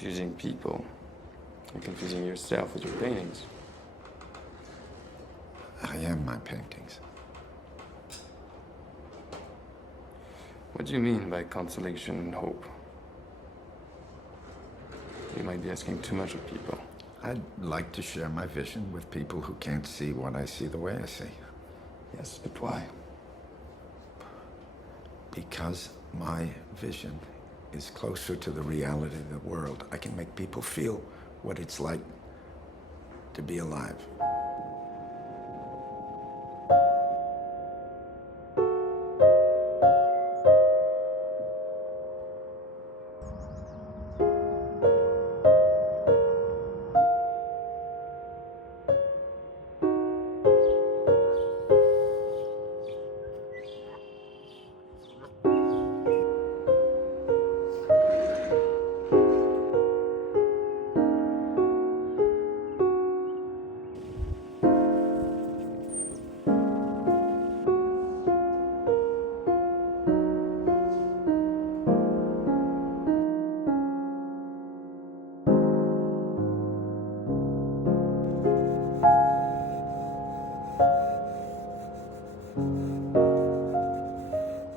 confusing people. You're confusing yourself with your paintings. I am my paintings. What do you mean by consolation and hope? You might be asking too much of people. I'd like to share my vision with people who can't see what I see the way I see. Yes, but why? Because my vision is closer to the reality of the world. I can make people feel what it's like to be alive.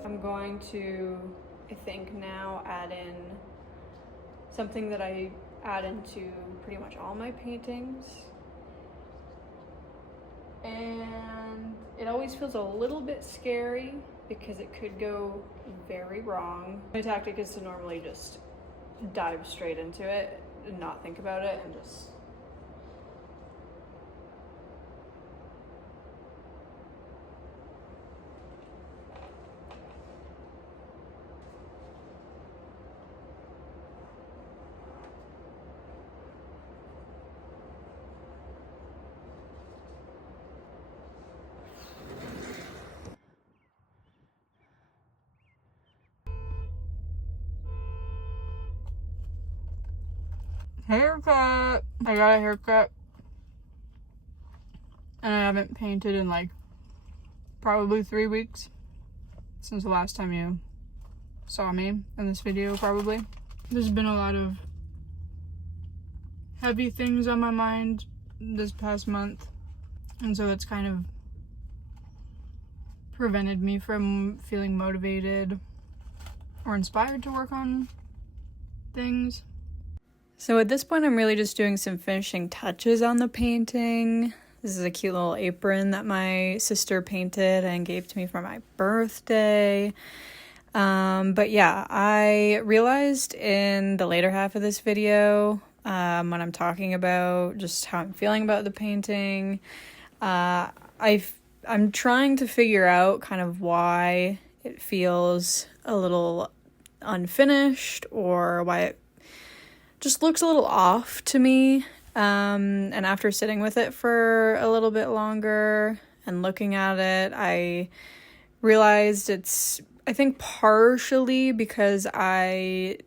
I'm going to, I think now, add in something that I add into pretty much all my paintings. And it always feels a little bit scary because it could go very wrong. My tactic is to normally just dive straight into it and not think about it and just haircut. I got a haircut and I haven't painted in like probably 3 weeks since the last time you saw me in this video. Probably there's been a lot of heavy things on my mind this past month, and so that's kind of prevented me from feeling motivated or inspired to work on things. So at this point, I'm really just doing some finishing touches on the painting. This is a cute little apron that my sister painted and gave to me for my birthday. But yeah, I realized in the later half of this video, when I'm talking about just how I'm feeling about the painting, I'm trying to figure out kind of why it feels a little unfinished or why it just looks a little off to me. And after sitting with it for a little bit longer and looking at it, I realized it's, I think, partially because I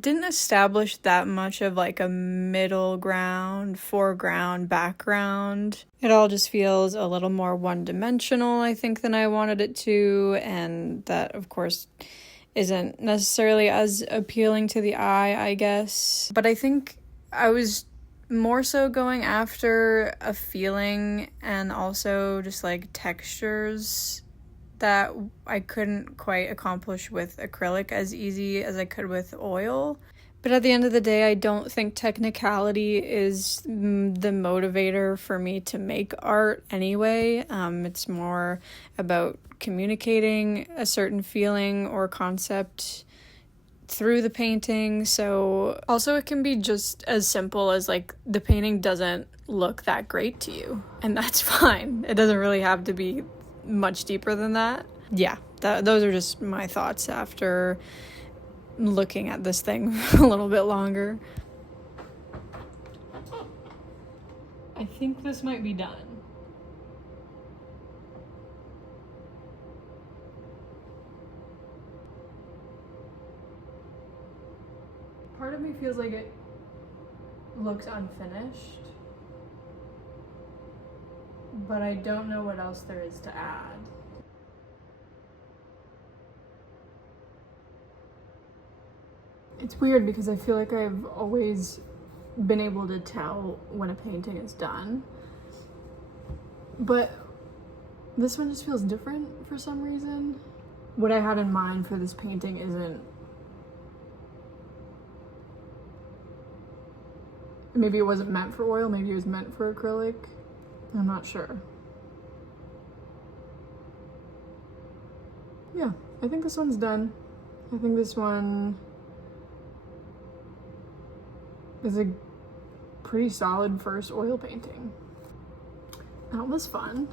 didn't establish that much of like a middle ground, foreground, background. It all just feels a little more one-dimensional, I think, than I wanted it to, and that, of course, isn't necessarily as appealing to the eye, I guess. But I think I was more so going after a feeling and also just like textures that I couldn't quite accomplish with acrylic as easy as I could with oil. But at the end of the day, I don't think technicality is the motivator for me to make art anyway. It's more about communicating a certain feeling or concept through the painting. So also it can be just as simple as like the painting doesn't look that great to you, and that's fine. It doesn't really have to be much deeper than that. Yeah, those are just my thoughts after looking at this thing a little bit longer. I think this might be done. Part of me feels like it looks unfinished, but I don't know what else there is to add. It's weird because I feel like I've always been able to tell when a painting is done. But this one just feels different for some reason. What I had in mind for this painting isn't... Maybe it wasn't meant for oil, maybe it was meant for acrylic. I'm not sure. Yeah, I think this one's done. I think this one is a pretty solid first oil painting. That was fun.